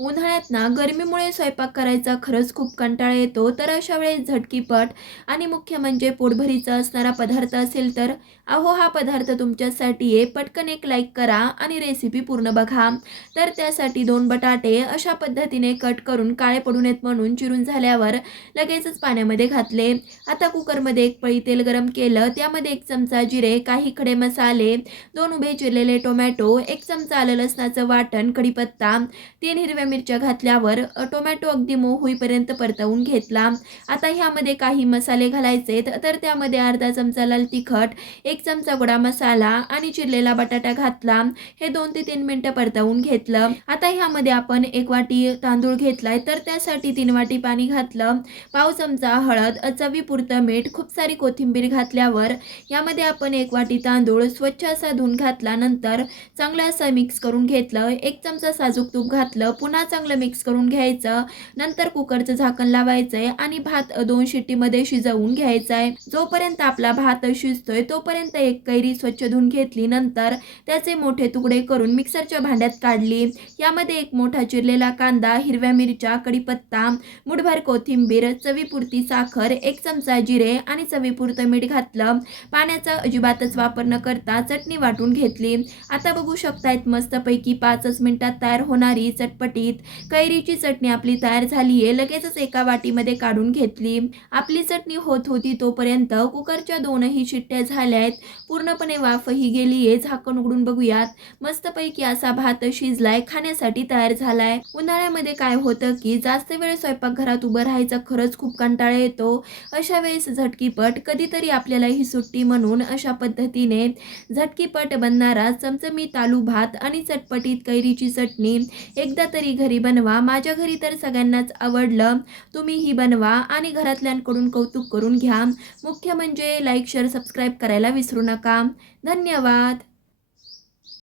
उन्हाळ्यात ना गरमीमुळे स्वयंपाक करायचा खरंच खूप कंटाळा येतो. तर अशा वेळेस झटकीपट आणि मुख्य म्हणजे पोटभरीचा असणारा पदार्थ असेल तर अहो हा पदार्थ तुमच्यासाठी आहे. पटकन एक लाईक करा आणि रेसिपी पूर्ण बघा. तर त्यासाठी 2 बटाटे अशा पद्धतीने कट करून काळे पडू नयेत म्हणून चिरून झाल्यावर लगेचच पाण्यामध्ये घातले. आता कुकरमध्ये एक पळी तेल गरम केलं. त्यामध्ये 1 चमचा जिरे, काही खडे मसाले, 2 उभे चिरलेले टोमॅटो, 1 चमचा आलं लसणाचं वाटण, कढीपत्ता, 3 हिरव्या मिरच्या घातल्यावर टोमॅटो अगदी मऊ होईपर्यंत परतवून घेतला. आता ह्यामध्ये काही मसाले घालायचेत. तर त्यामध्ये अर्धा चमचा लाल तिखट, 1 चमचा गोडा मसाला आणि चिरलेला बटाटा घातला. हे 2 ते 3 मिनिटं परतवून घेतलं. आता ह्यामध्ये आपण 1 वाटी तांदूळ घेतलाय. तर त्यासाठी 3 वाटी पाणी घातलं. पाव चमचा हळद, चवीपुरतं मीठ, खूप सारी कोथिंबीर घातल्यावर यामध्ये आपण 1 वाटी तांदूळ स्वच्छ असा धुवून घातला. नंतर चांगलं असं मिक्स करून घेतलं. 1 चमचा साजूक तूप घातलं. पुन्हा चांगलं मिक्स करून घ्यायचं. नंतर कुकरचं झाकण लावायचंय आणि भात 2 शिट्टीमध्ये शिजवून घ्यायचा आहे. जोपर्यंत आपला भात शिजतोय तोपर्यंत एक कैरी स्वच्छ धुवून घेतली. नंतर त्याचे मोठे तुकडे करून मिक्सरच्या भांड्यात काढली. यामध्ये 1 मोठा चिरलेला कांदा, हिरव्या मिरच्या, कढीपत्ता, मुठभर कोथिंबीर, चवीपुरती साखर, 1 चमचा जिरे आणि चवीपुरतं मीठ घातलं. पाण्याचा अजिबातच वापर न करता चटणी वाटून घेतली. आता बघू शकतायत मस्तपैकी 5च मिनिटात तयार होणारी चटपटीत कैरीची चटणी आपली तयार झाली आहे. लगेचच एका वाटीमध्ये काढून घेतली. आपली चटणी होत होती तोपर्यंत कुकरच्या 2ही शिट्ट्या झाल्या आहेत. पूर्णपणे वाफही गेली आहे. झाकण उघडून बघूयात. मस्तपैकी असा भात शिजलाय, खाण्यासाठी तयार झालाय. उन्हाळ्यामध्ये काय होतं की जास्त वेळ स्वयंपाकघरात उभं राहायचा खरंच खूप कंटाळा येतो. अशा वेळेस झटकीपट कधीतरी आपल्याला ही सुट्टी म्हणून अशा पद्धतीने झटकीपट बनणारा चमचमीत आलू भात आणि चटपटीत कैरीची चटणी एकदा तरी घरी बनवा. माझ्या घरी तर सगळ्यांनाच आवडलं. तुम्हीही बनवा आणि घरातल्यांकडून कौतुक करून घ्या. मुख्य म्हणजे लाईक, शेअर, सबस्क्राईब करायला विसरू नका. धन्यवाद.